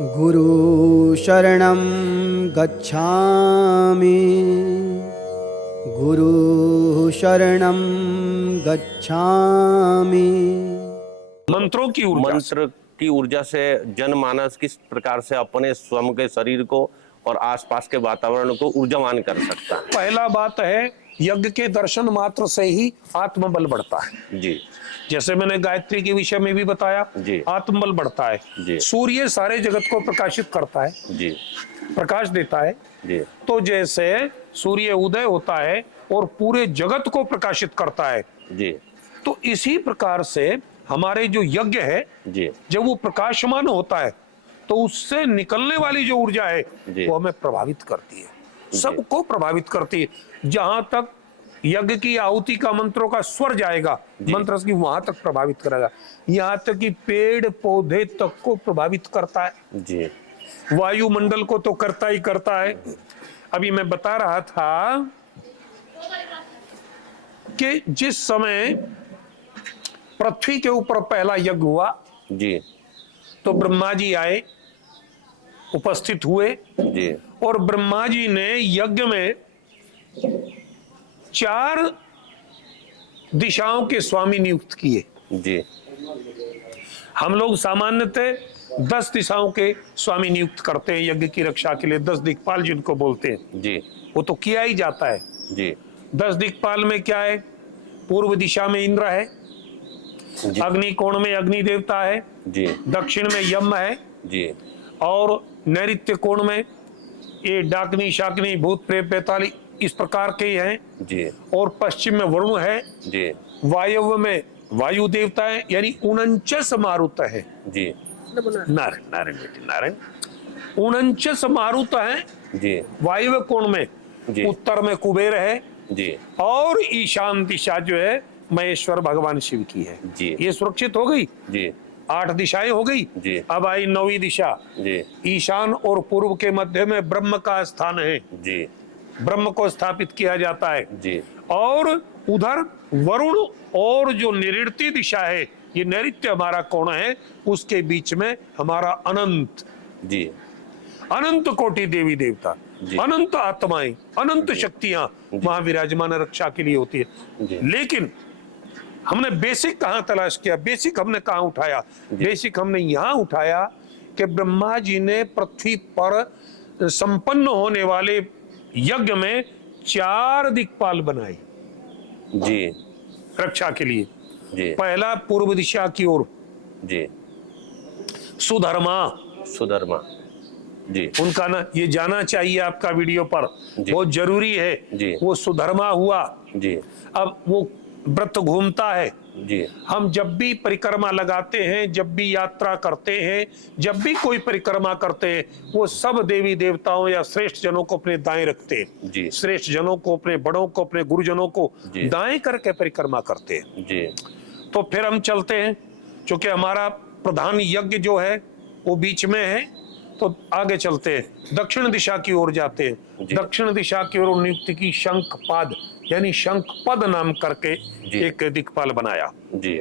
गुरु शरणं गच्छामि, गुरु शरणं गच्छामि। मंत्रों की मंत्र की ऊर्जा से जनमानस किस प्रकार से अपने स्वयं के शरीर को और आसपास के वातावरण को ऊर्जावान कर सकता है। पहला बात है, यज्ञ के दर्शन मात्र से ही आत्मबल बढ़ता है। जी, जैसे मैंने गायत्री के विषय में भी बताया, जी, आत्मबल बढ़ता है। जी, सूर्य सारे जगत को प्रकाशित करता है, जी, प्रकाश देता है। जी, तो जैसे सूर्य उदय होता है और पूरे जगत को प्रकाशित करता है, जी, तो इसी प्रकार से हमारे जो यज्ञ है, जी, जब वो प्रकाशमान होता है तो उससे निकलने वाली जो ऊर्जा है वो हमें प्रभावित करती है, सबको प्रभावित करती है। जहां तक यज्ञ की आहुति का मंत्रों का स्वर जाएगा, मंत्र की वहां तक प्रभावित करेगा। यहाँ तक कि पेड़ पौधे तक को प्रभावित करता है, जी, वायुमंडल को तो करता ही करता है। अभी मैं बता रहा था कि जिस समय पृथ्वी के ऊपर पहला यज्ञ हुआ, जी, तो ब्रह्मा जी आए, उपस्थित हुए, जी, और ब्रह्मा जी ने यज्ञ में 4 दिशाओं के स्वामी नियुक्त किए। जी, हम लोग सामान्यतः 10 दिशाओं के स्वामी नियुक्त करते हैं यज्ञ की रक्षा के लिए, 10 दिक्पाल जिनको बोलते हैं। जी, वो तो किया ही जाता है। जी, 10 दिक्पाल में क्या है? पूर्व दिशा में इंद्र है, जी, अग्नि कोण में अग्नि देवता है, जी, दक्षिण में यम है, जी, और नैऋत्य कोण में ये डाकनी शाकनी भूत प्रेत पैताली इस प्रकार के हैं, जी, और पश्चिम में वरुण है, जी, वायव्य में वायु देवता है, यानी 49 मारुत है। जी, नारायण नारायण बेटे नारायण। 49 मारुत है जी, वायव्य कोण में। जी, उत्तर में कुबेर है, जी, और ईशान दिशा जो है महेश्वर भगवान शिव की है। जी, ये सुरक्षित हो गई, जी, 8 दिशाएं हो गई। जी, अब आई 9वीं दिशा। जी, ईशान और पूर्व के मध्य में ब्रह्म का स्थान है, जी, ब्रह्म को स्थापित किया जाता है। जी, और उधर वरुण और जो नैऋत्य दिशा है, ये नैऋत्य हमारा कोण है, उसके बीच में हमारा अनंत, जी, अनंत कोटि देवी देवता, अनंत आत्माएं, अनंत शक्तियां वहां विराजमान रक्षा के लिए होती है। लेकिन हमने बेसिक कहां तलाश किया, बेसिक हमने कहां उठाया? बेसिक हमने यहां उठाया कि ब्रह्मा जी ने पृथ्वी पर संपन्न होने वाले यज्ञ में 4 दिक्पाल बनाए जी, रक्षा के लिए। जी, पहला पूर्व दिशा की ओर जी, सुधर्मा, सुधर्मा, जी, उनका ना ये जाना चाहिए आपका वीडियो पर, बहुत जरूरी है। जी, वो सुधर्मा हुआ। जी, अब वो व्रत घूमता है। जी, हम जब भी परिक्रमा लगाते हैं, जब भी यात्रा करते हैं, जब भी कोई परिक्रमा करते हैं, वो सब देवी देवताओं या श्रेष्ठ जनों को अपने दाएं रखते हैं। जी, श्रेष्ठ जनों को, अपने बड़ों को, अपने गुरुजनों को जी, दाएं करके परिक्रमा करते हैं। जी, तो फिर हम चलते हैं, क्योंकि हमारा प्रधान यज्ञ जो है वो बीच में है, तो आगे चलते हैं, दक्षिण दिशा की ओर जाते हैं। दक्षिण दिशा की ओर नियुक्त की शंखपाद, यानी शंखपद नाम करके एक दिक्पाल बनाया। जी,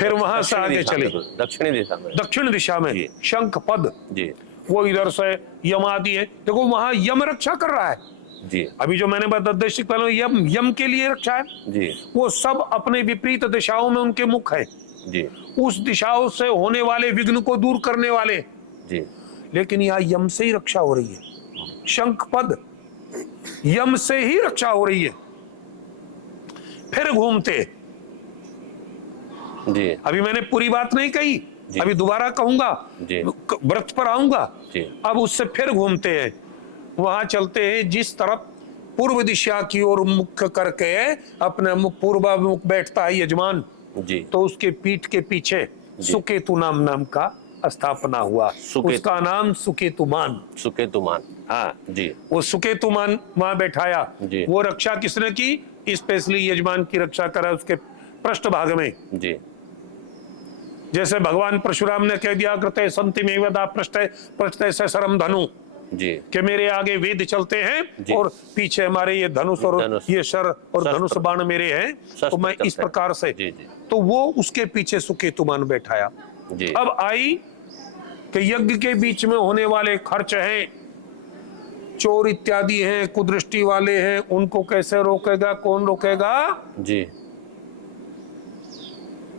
फिर वहां से आगे चले दक्षिणी दिशा में, दक्षिण दिशा में शंखपद, जी, वो इधर से यम आदि है। देखो वहां यम रक्षा कर रहा है। जी, अभी जो मैंने बताया पहले, यम यम के लिए रक्षा है। जी, वो सब अपने विपरीत दिशाओं में उनके मुख है, जी, उस दिशाओं से होने वाले विघ्न को दूर करने वाले। जी, लेकिन यहाँ यम से ही रक्षा हो रही है, शंखपद यम से ही रक्षा हो रही है। फिर घूमते, जी, अभी मैंने पूरी बात नहीं कही, अभी दोबारा कहूंगा, व्रत पर आऊंगा। अब उससे फिर घूमते हैं, वहां चलते हैं जिस तरफ पूर्व दिशा की ओर मुख करके अपने मुख पूर्वाभिमुख बैठता है यजमान, जी, तो उसके पीठ के पीछे सुकेतु नाम का स्थापना हुआ। उसका नाम सुकेतुमान, सुकेतुमान, हाँ जी, वो सुकेतुमान वहां बैठाया। वो रक्षा किसने की? स्पेशली यजमान की रक्षा करा उसके पृष्ठ भाग में। जी, जैसे भगवान परशुराम ने कह दिया, कृते संति में वदा पृष्ठे से सरम धनु, जी, कि मेरे आगे वेद चलते हैं और पीछे हमारे ये धनुष और ये शर और धनुष बाण मेरे हैं, तो मैं इस प्रकार से। तो वो उसके पीछे सुकेतुमान बैठाया। अब आई कि यज्ञ के बीच में होने वाले खर्च हैं, चोर इत्यादि हैं, कुदृष्टि वाले हैं, उनको कैसे रोकेगा, कौन रोकेगा? जी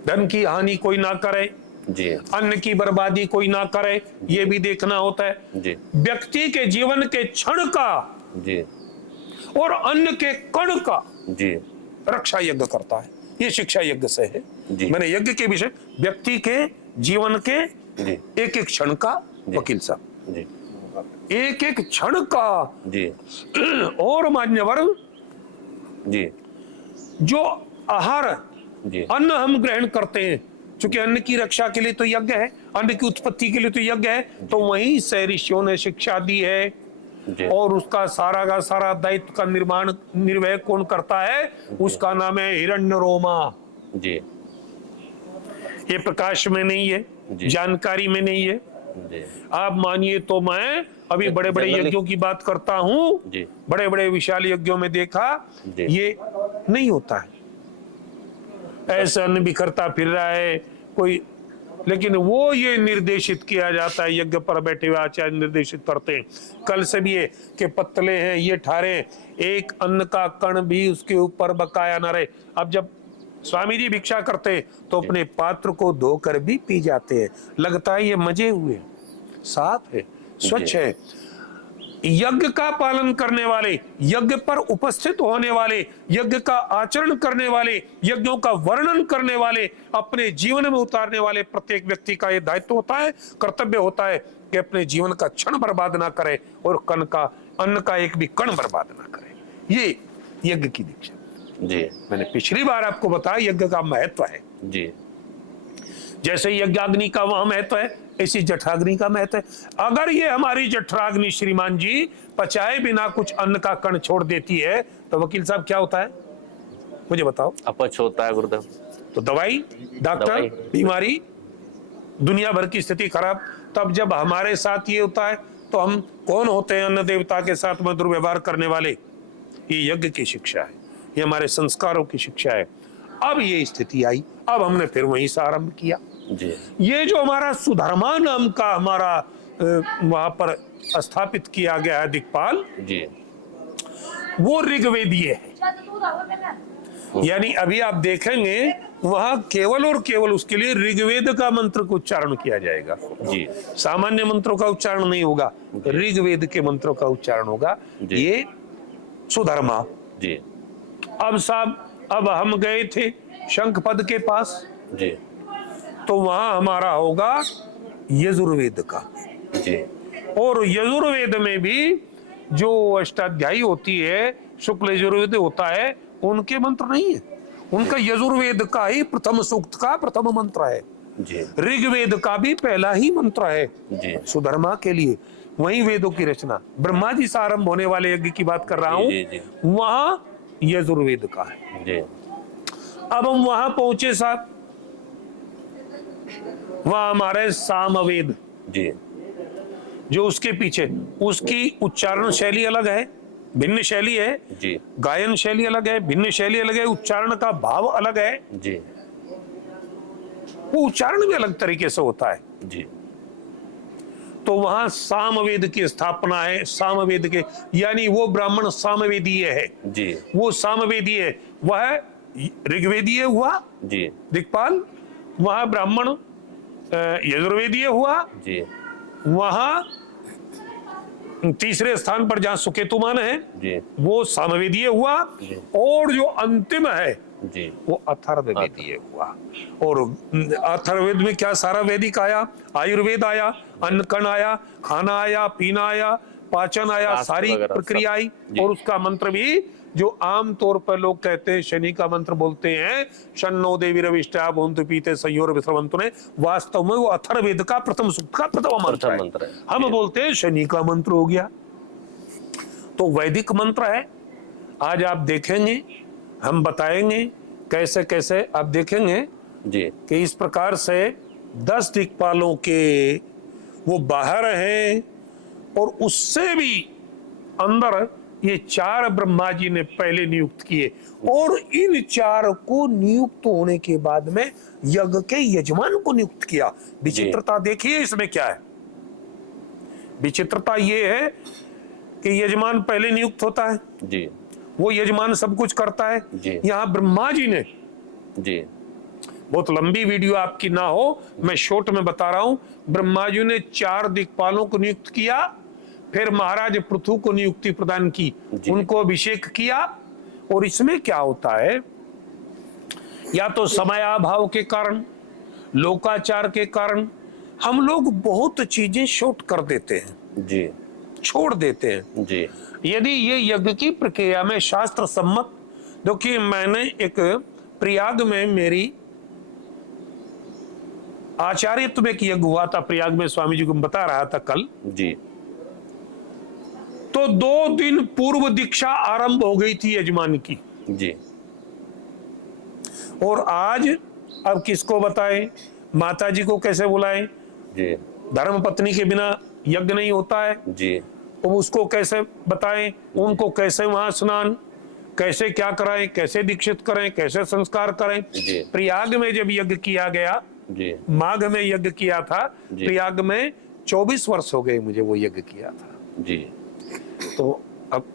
धन की हानि कोई ना करे, जी अन्न की बर्बादी कोई ना करे, ये भी देखना होता है। जी व्यक्ति के जीवन के क्षण का जी और अन्न के कण का जी रक्षा यज्ञ करता है। ये शिक्षा यज्ञ से है। जी। मैंने यज्ञ के विषय व्यक्ति के जीवन के जी एक एक क्षण का, जी। वकील साहब, जी एक एक क्षण का। जी और मान्यवर, जी जो आहार जी अन्न हम ग्रहण करते हैं, चूंकि अन्न की रक्षा के लिए तो यज्ञ है, अन्न की उत्पत्ति के लिए तो यज्ञ है, तो वहीं से ऋषियों ने शिक्षा दी है। जी और उसका सारा का सारा दायित्व का निर्वह कौन करता है? उसका नाम है हिरण्यरोमा। जी ये प्रकाश में नहीं है, जी। जानकारी में नहीं है। जी आप मानिए तो मैं अभी बड़े बड़े जनरली- यज्ञों की बात करता हूँ, जी बड़े बड़े विशाल यज्ञों में देखा, जी। ये नहीं होता है। ऐसा अन्न बिखरता फिर रहा है कोई, लेकिन वो ये निर्देशित किया जाता है, यज्ञ पर बैठे हुए आचार्य निर्देशित करते हैं। कल से भी ये कि पतले हैं, ये ठारे, एक अन्न का कण भी उसके ऊपर बकाया न रहे। अब जब स्वामी जी भिक्षा करते तो अपने पात्र को धोकर भी पी जाते हैं, लगता है ये मजे हुए, साफ है, स्वच्छ है। यज्ञ का पालन करने वाले, यज्ञ पर उपस्थित होने वाले, यज्ञ का आचरण करने वाले, यज्ञों का वर्णन करने वाले, अपने जीवन में उतारने वाले प्रत्येक व्यक्ति का यह दायित्व होता है, कर्तव्य होता है कि अपने जीवन का क्षण बर्बाद ना करे और अन्न का एक भी कण बर्बाद ना करे। ये यज्ञ की दीक्षा। जी मैंने पिछली बार आपको बताया यज्ञ का महत्व है। जी जैसे यज्ञाग्नि का वहां महत्व है, ऐसी जठराग्नि का महत्व है। अगर ये हमारी जठराग्नि श्रीमान जी पचाए बिना कुछ अन्न का कण छोड़ देती है तो वकील साहब क्या होता है, मुझे बताओ। अपच होता है गुरुदेव। तो दवाई, डॉक्टर, दवाई। बीमारी, दुनिया भर की स्थिति खराब। तब जब हमारे साथ ये होता है तो हम कौन होते हैं? अन्न देवता के साथ में दुर्व्यवहार करने वाले। ये यज्ञ की शिक्षा है, ये हमारे संस्कारों की शिक्षा है। अब ये स्थिति आई, अब हमने फिर वहीं से आरंभ किया। जी ये जो हमारा सुधर्मा नाम का हमारा वहां पर स्थापित किया गया है दिक्पाल, जी वो ऋग्वेदीय है। यानी अभी आप देखेंगे वहां केवल और केवल उसके लिए ऋग्वेद का मंत्र का उच्चारण किया जाएगा। जी सामान्य मंत्रों का उच्चारण नहीं होगा, ऋग्वेद के मंत्रों का उच्चारण होगा। जी। ये सुधर्मा। जी अब साहब, अब हम गए थे शंखपद के पास, जी तो वहां हमारा होगा यजुर्वेद का। जी और यजुर्वेद में भी जो अष्टाध्यायी होती है, शुक्ल यजुर्वेद होता है, उनके मंत्र नहीं है, उनका यजुर्वेद का ही प्रथम सूक्त का प्रथम मंत्र है। जी ऋग्वेद का भी पहला ही मंत्र है जी सुधर्मा के लिए। वही वेदों की रचना, ब्रह्मा जी से आरंभ होने वाले यज्ञ की बात कर रहा हूं, जी, जी। वहां यजुर्वेद का है। जी अब हम वहां पहुंचे साहब, वहां हमारे सामवेद, जी जो उसके पीछे, उसकी उच्चारण शैली अलग है, भिन्न शैली है, जी गायन शैली अलग है, भिन्न शैली अलग है, उच्चारण का भाव अलग है, जी वो उच्चारण भी अलग तरीके से होता है। जी तो वहां सामवेद की स्थापना है। सामवेद के यानी वो ब्राह्मण सामवेदीय है, जी वो सामवेदीय है, वह ऋग्वेदीय हुआ जी दिक्पाल, वहां ब्राह्मण यजुर्वेदीय हुआ, जी वहां तीसरे स्थान पर जहां सुकेतुमान है जी वो सामवेदीय हुआ, और जो अंतिम है जी वो अथर्ववेदीय हुआ। और अथर्ववेद में क्या सारा वैदिक आया, आयुर्वेद आया, अन्न कण आया, खाना आया, पीना आया, पाचन आया, शास्त्र सारी वगैरह प्रक्रिया सब। आई। जी। और उसका मंत्र भी जो आम तौर पर लोग कहते हैं शनि का मंत्र बोलते हैं, शन्नो देवी रविष्टा भूंतु पीते संयोर विश्रवंतु ने, वास्तव में वो अथर्ववेद का प्रथम सूक्त का प्रथम मंत्र मंत्र है। है। हम बोलते हैं शनि का मंत्र हो गया, तो वैदिक मंत्र है। आज आप देखेंगे, हम बताएंगे कैसे कैसे आप देखेंगे जी कि इस प्रकार से 10 दिक्पालों के वो बाहर हैं, और उससे भी अंदर ये 4 ब्रह्मा जी ने पहले नियुक्त किए, और इन 4 को नियुक्त होने के बाद में यज्ञ के यजमान को नियुक्त किया। विचित्रता देखिए इसमें क्या है, विचित्रता ये है कि यजमान पहले नियुक्त होता है जी वो यजमान सब कुछ करता है जी। यहाँ ब्रह्मा जी ने, जी बहुत लंबी वीडियो आपकी ना हो, मैं शॉर्ट में बता रहा हूं, ब्रह्मा जी ने 4 दिक्पालों को नियुक्त किया, फिर महाराज पृथु को नियुक्ति प्रदान की, उनको अभिषेक किया। और इसमें क्या होता है, या तो समयाभाव के कारण, लोकाचार के कारण हम लोग बहुत चीजें शॉर्ट कर देते हैं जी, छोड़ देते हैं जी यदि ये यज्ञ की प्रक्रिया में शास्त्र सम्मत, देखिए मैंने एक प्रयाग में मेरी आचार्यत्व में एक यज्ञ हुआ था, प्रयाग में स्वामी जी को बता रहा था कल, जी तो 2 दिन पूर्व दीक्षा आरंभ हो गई थी यजमान की। जी और आज अब किसको बताएं, माता जी को कैसे बुलाएं, जी धर्म पत्नी के बिना यज्ञ नहीं होता है, जी तो उसको कैसे बताएं, उनको कैसे वहां स्नान, कैसे क्या कराएं, कैसे दीक्षित करें, कैसे संस्कार करें। जी। प्रयाग में जब यज्ञ किया गया, जी माघ में यज्ञ किया था, जी। प्रयाग में 24 वर्ष हो गए मुझे वो यज्ञ किया था, जी तो अब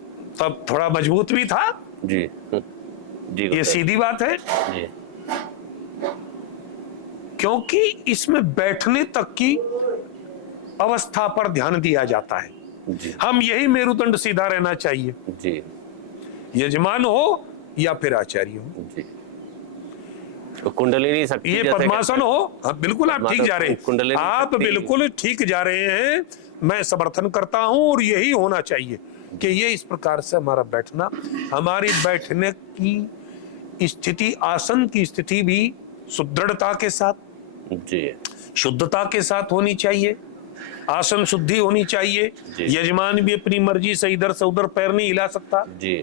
तब थोड़ा मजबूत भी था, जी जी ये सीधी बात है, जी क्योंकि इसमें बैठने तक की अवस्था पर ध्यान दिया जाता है। जी हम यही मेरुदंड सीधा रहना चाहिए, जी यजमान हो या फिर आचार्य हो, जी। तो कुंडलिनी शक्ति ये जैसे पद्मासन हो, हाँ बिल्कुल आप ठीक जा रहे कुंडलिनी हैं, आप शक्ति- बिल्कुल ठीक जा रहे हैं, मैं समर्थन करता हूं और यही होना चाहिए कि ये इस प्रकार से हमारा बैठना, हमारी बैठने की स्थिति, आसन की स्थिति भी सुदृढ़ता के साथ, जी शुद्धता के साथ होनी चाहिए, आसन शुद्धि होनी चाहिए। जी। यजमान भी अपनी मर्जी से इधर से उधर पैर नहीं हिला सकता, जी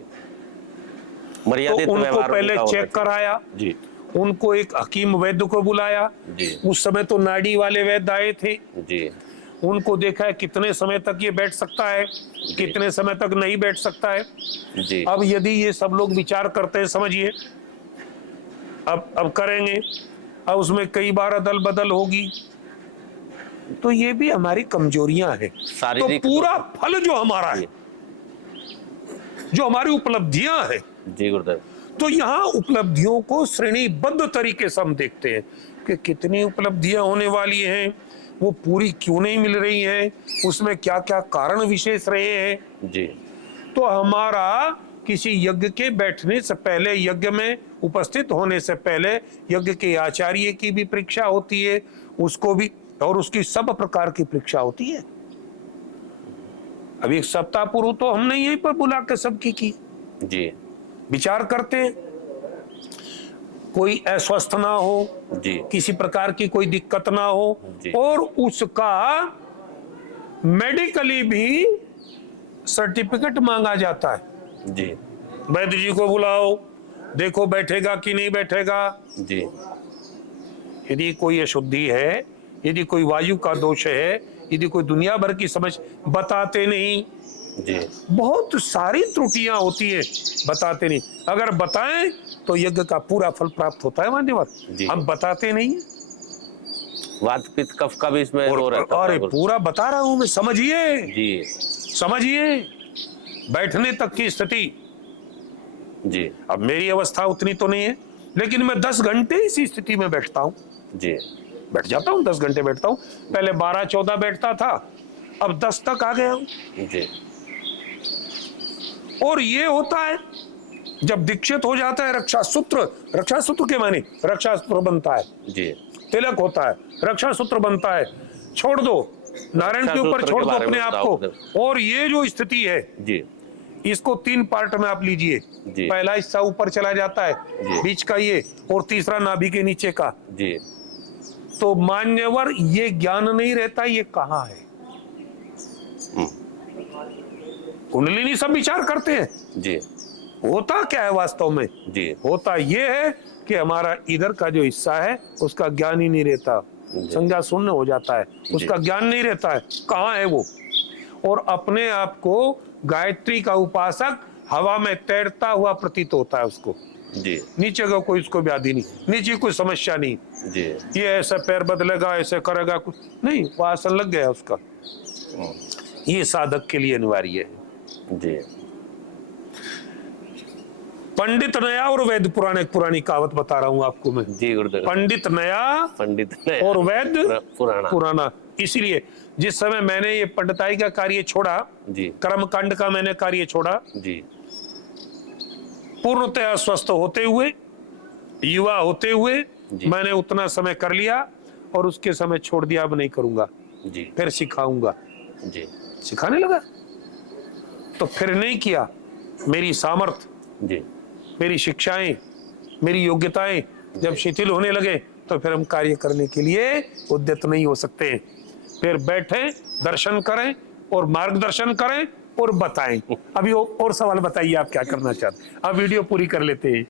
तो मर्यादित उनको व्यवहार पहले उनका होना चेक कराया, चाहिए। उनको एक हकीम वैद्य को बुलाया, जी उस समय तो नाड़ी वाले वैद्य आए थे, जी उनको देखा है कितने समय तक ये बैठ सकता है, कितने समय तक नहीं बैठ सकता है। जी अब यदि ये सब लोग विचार करते हैं, समझिए अब करेंगे, अब उसमें कई बार अदल बदल होगी, तो ये भी हमारी कमजोरियां हैं। तो शारीरिक पूरा फल जो हमारा है, जो हमारी उपलब्धियां हैं, जी गुरुदेव तो यहाँ उपलब्धियों को श्रेणीबद्ध तरीके से हम देखते हैं कि कितनी उपलब्धियां होने वाली हैं, वो पूरी क्यों नहीं मिल रही हैं, उसमें क्या क्या कारण विशेष रहे हैं। जी तो हमारा किसी यज्ञ के बैठने से पहले, यज्ञ में उपस्थित होने से पहले यज्ञ के आचार्य की भी परीक्षा होती है, उसको भी, और उसकी सब प्रकार की परीक्षा होती है। अभी 1 सप्ताह पूर्व तो हमने यहीं पर बुला के सबकी की, जी विचार करते हैं, कोई अस्वस्थ ना हो, जी किसी प्रकार की कोई दिक्कत ना हो, जी। और उसका मेडिकली भी सर्टिफिकेट मांगा जाता है। जी वैद्य जी को बुलाओ, देखो बैठेगा कि नहीं बैठेगा, जी यदि कोई अशुद्धि है, यदि कोई वायु का दोष है, यदि कोई दुनिया भर की समझ, बताते नहीं, जी बहुत सारी त्रुटियां होती है, बताते नहीं। अगर बताएं तो यज्ञ का पूरा फल प्राप्त होता है मान्यवर, जी। हम बताते नहीं। वात पित्त कफ का भी इसमें हो रहता और है। पूरा बता रहा हूं मैं, समझिए जी समझिए, बैठने तक की स्थिति। जी अब मेरी अवस्था उतनी तो नहीं है, लेकिन मैं 10 घंटे इसी स्थिति में बैठता हूँ, जी बैठ जाता हूँ, 10 घंटे बैठता हूँ। पहले 12-14 बैठता था, अब 10 तक आ गया हूँ। जी और ये होता है जब दीक्षित हो जाता है, रक्षा सूत्र के माने रक्षा सूत्र बनता है, जी तिलक होता है, रक्षा सूत्र बनता है, छोड़ दो नारायण के ऊपर, रक्षा छोड़ सूत्र दो के अपने बारे आप में को। और ये जो स्थिति है, जी इसको 3 पार्ट में आप लीजिए, जी। पहला हिस्सा ऊपर चला जाता है, जी। बीच का ये, और तीसरा नाभि के नीचे का। जी तो मान्यवर ये ज्ञान नहीं रहता ये कहाँ है। कुंडलिनी सब विचार करते हैं, जी होता क्या है वास्तव में, जी होता ये है कि हमारा इधर का जो हिस्सा है उसका ज्ञान ही नहीं रहता, संज्ञा शून्य हो जाता है, उसका ज्ञान नहीं रहता है कहाँ है वो, और अपने आप को गायत्री का उपासक हवा में तैरता हुआ प्रतीत होता है उसको। जी नीचे का कोई उसको व्याधि नहीं, नीचे कोई समस्या नहीं, जी ये ऐसा पैर बदलेगा, ऐसे करेगा, कुछ नहीं, वो आसन लग गया उसका। ये साधक के लिए अनिवार्य है। जी पंडित नया और वैद्य पुराना, एक पुरानी कहावत बता रहा हूं आपको मैं। जी गुरुदेव। पंडित नया और वैद्य पुराना। इसलिए जिस समय मैंने ये पंडिताई का कार्य छोड़ा, जी कर्मकांड का मैंने कार्य छोड़ा, जी पूर्णतः स्वस्थ होते हुए, युवा होते हुए जी। मैंने उतना समय कर लिया और उसके समय छोड़ दिया, अब नहीं करूंगा, जी फिर सिखाऊंगा। जी सिखाने लगा तो फिर नहीं किया। मेरी सामर्थ्य, जी मेरी शिक्षाएं, मेरी योग्यताएं जब शिथिल होने लगे तो फिर हम कार्य करने के लिए उद्यत नहीं हो सकते। फिर बैठें, दर्शन करें और मार्गदर्शन करें और बताएं। अभी और सवाल बताइए, आप क्या करना चाहते हैं? अब वीडियो पूरी कर लेते हैं।